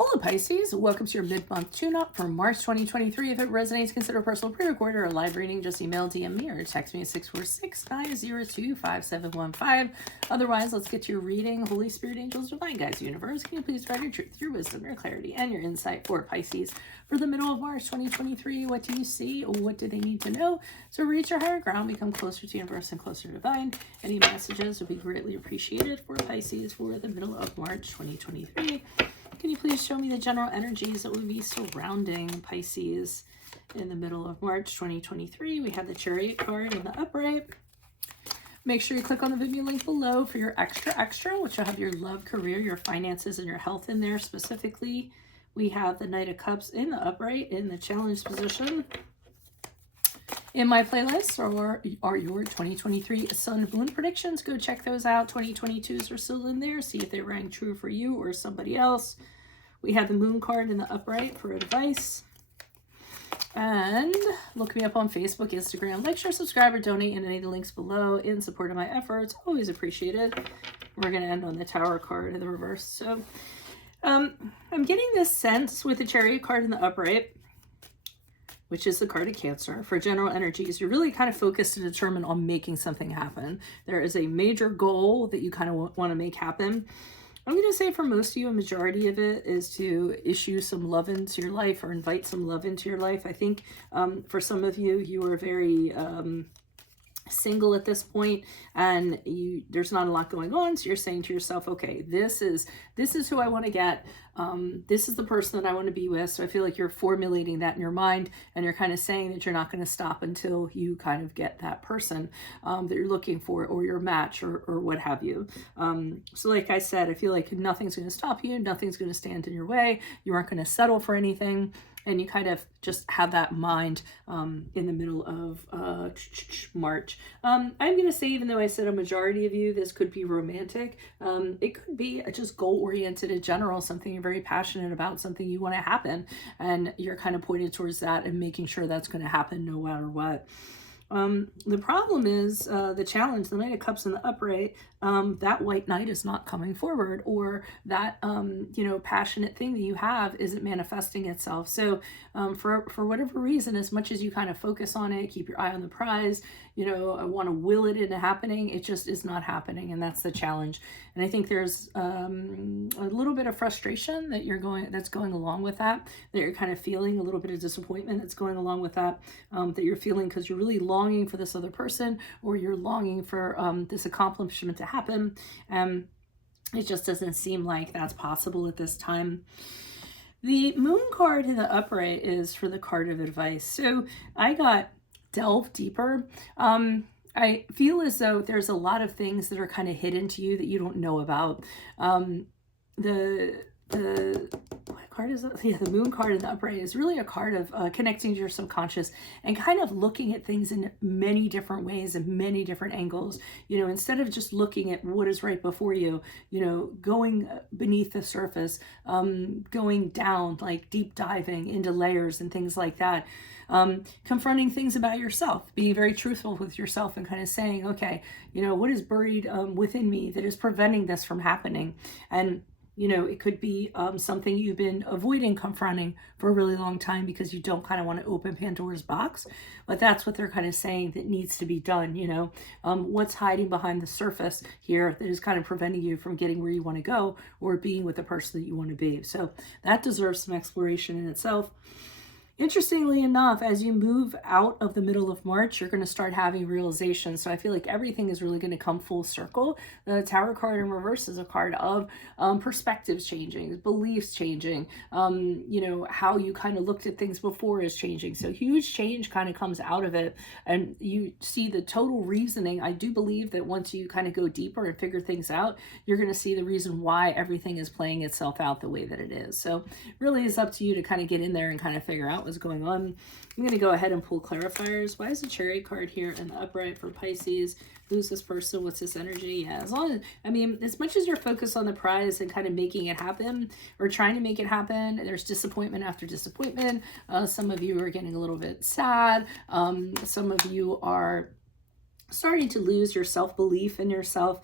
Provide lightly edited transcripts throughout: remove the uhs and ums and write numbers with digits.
Hola Pisces, welcome to your mid-month tune-up for March 2023. If it resonates, consider a personal pre-record or a live reading. Just email, DM me, or text me at 646-902-5715. Otherwise, let's get to your reading. Holy Spirit, angels, divine guides, universe, can you please provide your truth, your wisdom, your clarity, and your insight for Pisces for the middle of March 2023? What do you see? What do they need to know? So reach your higher ground, become closer to universe and closer to divine. Any messages would be greatly appreciated for Pisces for the middle of March 2023. Can you please show me the general energies that would be surrounding Pisces in the middle of March 2023? We have the Chariot card in the upright. Make sure you click on the Venmo link below for your extra, which will have your love, career, your finances, and your health in there specifically. We have the Knight of Cups in the upright in the challenge position. In my playlist are your 2023 Sun Moon predictions. Go check those out. 2022s are still in there. See if they rang true for you or somebody else. We have the Moon card in the upright for advice. And look me up on Facebook, Instagram. Like, share, subscribe, or donate in any of the links below in support of my efforts. Always appreciated. We're going to end on the Tower card in the reverse. So I'm getting this sense with the Chariot card in the upright, which is the card of Cancer, for general energies. You're really kind of focused and determined on making something happen. There is a major goal that you kind of want to make happen. I'm going to say for most of you, a majority of it is to issue some love into your life or invite some love into your life. I think for some of you, you are very single at this point, and there's not a lot going on, so you're saying to yourself, okay, this is who I want to get, this is the person that I want to be with. So I feel like you're formulating that in your mind, and you're kind of saying that you're not going to stop until you kind of get that person that you're looking for, or your match, or what have you. So like I said, I feel like nothing's going to stop you, nothing's going to stand in your way, you aren't going to settle for anything. And you kind of just have that mind in the middle of March. I'm going to say, even though I said a majority of you, this could be romantic. It could be just goal-oriented in general, something you're very passionate about, something you want to happen. And you're kind of pointed towards that and making sure that's going to happen no matter what. The problem is the challenge, the Knight of Cups in the upright, that white knight is not coming forward, or that, passionate thing that you have isn't manifesting itself. So for whatever reason, as much as you kind of focus on it, keep your eye on the prize, I want to will it into happening, it just is not happening. And that's the challenge. And I think there's a little bit of frustration that's going along with that you're kind of feeling, a little bit of disappointment that's going along with that you're feeling, because you're really longing for this other person, or you're longing for this accomplishment to happen. It just doesn't seem like that's possible at this time. The Moon card in the upright is for the card of advice. So I got delve deeper. I feel as though there's a lot of things that are kind of hidden to you that you don't know about. What card is that? Yeah, the Moon card in the upright is really a card of connecting to your subconscious and kind of looking at things in many different ways and many different angles. Instead of just looking at what is right before you, going beneath the surface, going down, like deep diving into layers and things like that. Confronting things about yourself, being very truthful with yourself, and kind of saying, okay, what is buried within me that is preventing this from happening? And it could be something you've been avoiding confronting for a really long time because you don't kind of want to open Pandora's box. But that's what they're kind of saying that needs to be done. What's hiding behind the surface here that is kind of preventing you from getting where you want to go, or being with the person that you want to be. So that deserves some exploration in itself. Interestingly enough, as you move out of the middle of March, you're going to start having realizations. So I feel like everything is really going to come full circle. The Tower card in reverse is a card of perspectives changing, beliefs changing, how you kind of looked at things before is changing. So huge change kind of comes out of it. And you see the total reasoning. I do believe that once you kind of go deeper and figure things out, you're going to see the reason why everything is playing itself out the way that it is. So really it's up to you to kind of get in there and kind of figure out what's going on. I'm going to go ahead and pull clarifiers. Why is the Chariot card here in the upright for Pisces? Who's this person? What's this energy? Yeah, as much as you're focused on the prize and kind of making it happen, or trying to make it happen, there's disappointment after disappointment. Some of you are getting a little bit sad. Some of you are starting to lose your self-belief in yourself.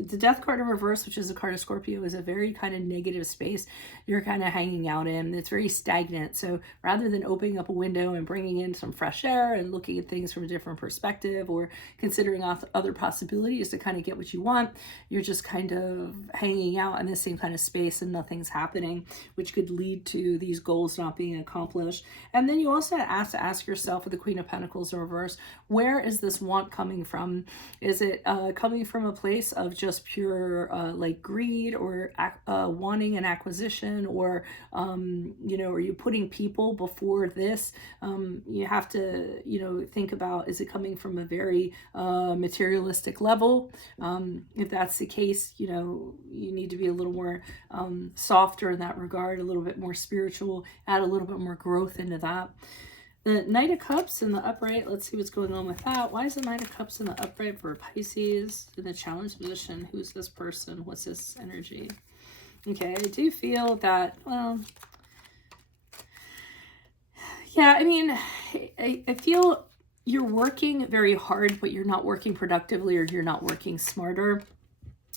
the Death card in reverse, which is a card of Scorpio, is a very kind of negative space you're kind of hanging out in. It's very stagnant. So rather than opening up a window and bringing in some fresh air and looking at things from a different perspective, or considering other possibilities to kind of get what you want, you're just kind of hanging out in the same kind of space and nothing's happening, which could lead to these goals not being accomplished. And then you also have to ask yourself, with the Queen of Pentacles in reverse, where is this want coming from? Is it coming from a place of just pure like greed, or wanting an acquisition, or you know, are you putting people before this? You have to, you know, think about, is it coming from a very materialistic level? If that's the case, you know, you need to be a little more softer in that regard, a little bit more spiritual, add a little bit more growth into that. The Knight of Cups in the upright, let's see what's going on with that. Why is the Knight of Cups in the upright for Pisces in the challenge position? Who's this person? What's this energy? Okay, I do feel that, well, yeah, I mean, I feel you're working very hard, but you're not working productively, or you're not working smarter.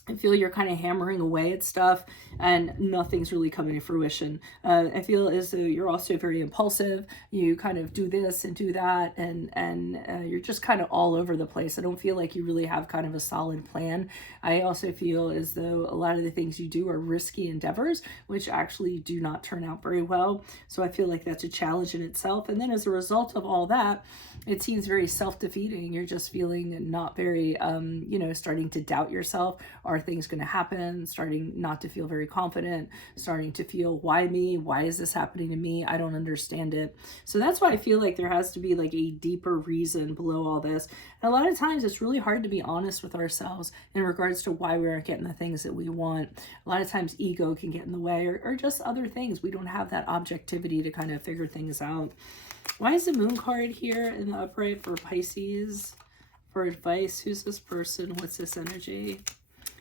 I feel you're kind of hammering away at stuff and nothing's really coming to fruition. I feel as though you're also very impulsive. You kind of do this and do that, and you're just kind of all over the place. I don't feel like you really have kind of a solid plan. I also feel as though a lot of the things you do are risky endeavors, which actually do not turn out very well. So I feel like that's a challenge in itself. And then as a result of all that, it seems very self-defeating. You're just feeling not very, you know, starting to doubt yourself. Are things going to happen? Starting not to feel very confident, starting to feel, why me? Why is this happening to me? I don't understand it. So that's why I feel like there has to be like a deeper reason below all this. And a lot of times it's really hard to be honest with ourselves in regards to why we aren't getting the things that we want. A lot of times ego can get in the way, or just other things. We don't have that objectivity to kind of figure things out. Why is the Moon card here in the upright for Pisces? For advice, who's this person? What's this energy?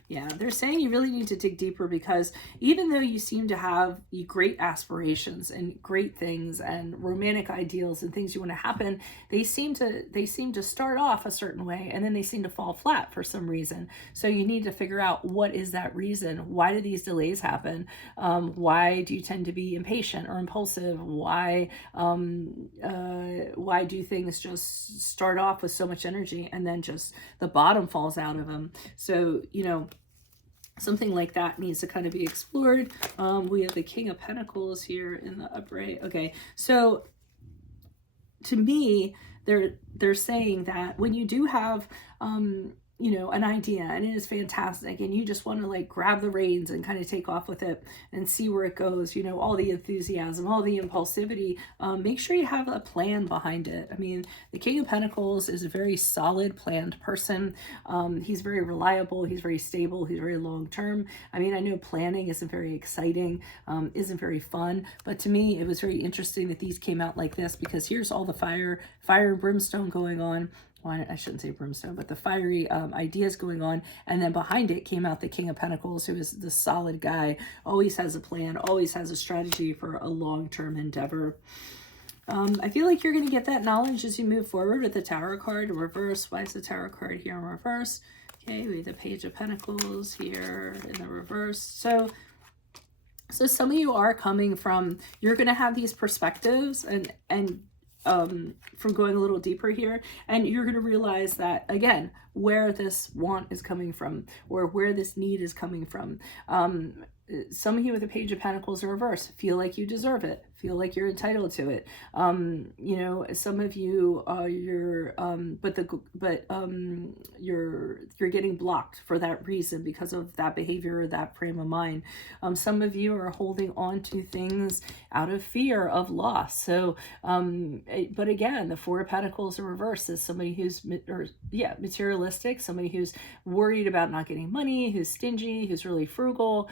Yeah, they're saying you really need to dig deeper, because even though you seem to have great aspirations and great things and romantic ideals and things you want to happen, they seem to start off a certain way and then they seem to fall flat for some reason. So you need to figure out, what is that reason? Why do these delays happen? Why do you tend to be impatient or impulsive? Why do things just start off with so much energy and then just the bottom falls out of them? So, you know, something like that needs to kind of be explored. We have the King of Pentacles here in the upright. Okay, so to me, they're saying that when you do have you know, an idea and it is fantastic and you just want to like grab the reins and kind of take off with it and see where it goes, you know, all the enthusiasm, all the impulsivity, make sure you have a plan behind it. I mean, the King of Pentacles is a very solid, planned person. He's very reliable, he's very stable, he's very long-term. I mean, I know planning isn't very exciting, isn't very fun, but to me it was very interesting that these came out like this, because here's all the fire and brimstone going on. Well, I shouldn't say brimstone, but the fiery ideas going on. And then behind it came out the King of Pentacles, who is the solid guy, always has a plan, always has a strategy for a long-term endeavor. I feel like you're going to get that knowledge as you move forward with the Tower card in reverse. Why is the Tower card here in reverse? Okay, we have the Page of Pentacles here in the reverse. So some of you are coming from, you're going to have these perspectives and from going a little deeper here, and you're going to realize that, again, where this want is coming from, or where this need is coming from. Some of you with the Page of Pentacles in reverse feel like you deserve it, feel like you're entitled to it. You know, some of you you're getting blocked for that reason, because of that behavior or that frame of mind. Some of you are holding on to things out of fear of loss. So, but again, the Four of Pentacles in reverse is somebody who's materialistic, somebody who's worried about not getting money, who's stingy, who's really frugal.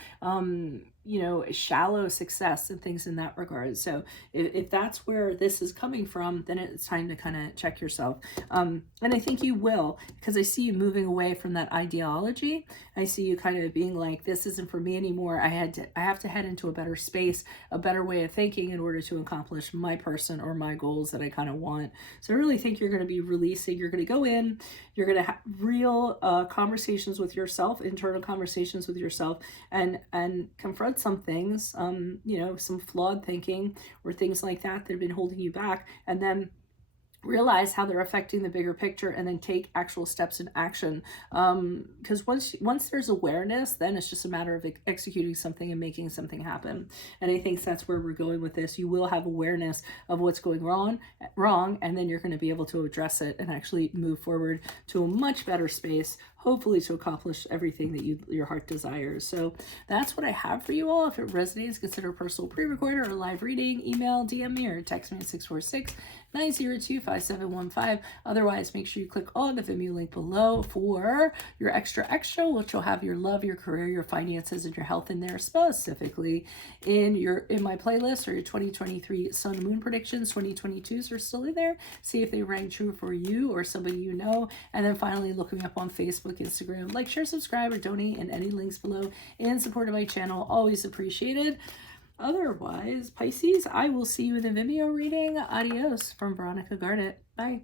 shallow success and things in that regard. So if that's where this is coming from, then it's time to kind of check yourself. And I think you will, because I see you moving away from that ideology. I see you kind of being like, this isn't for me anymore. I have to head into a better space, a better way of thinking in order to accomplish my person or my goals that I kind of want. So I really think you're going to be releasing, you're going to go in, you're going to have real conversations with yourself, internal conversations with yourself, and confront some things, some flawed thinking or things like that that have been holding you back, and then realize how they're affecting the bigger picture, and then take actual steps in action. Because once there's awareness, then it's just a matter of executing something and making something happen. And I think that's where we're going with this. You will have awareness of what's going wrong, and then you're going to be able to address it and actually move forward to a much better space, hopefully to accomplish everything that your heart desires. So that's what I have for you all. If it resonates, consider a personal pre-recorder or live reading. Email, DM me, or text me at 646-902-5715. Otherwise, make sure you click on the Vimeo link below for your extra, which will have your love, your career, your finances, and your health in there, specifically in my playlist, or your 2023 Sun and Moon predictions. 2022s are still in there. See if they rang true for you or somebody you know. And then finally, look me up on Facebook, Instagram. Like, share, subscribe, or donate in any links below in support of my channel. Always appreciated. Otherwise, Pisces, I will see you in the Vimeo reading. Adios from Veronica Garnet. Bye.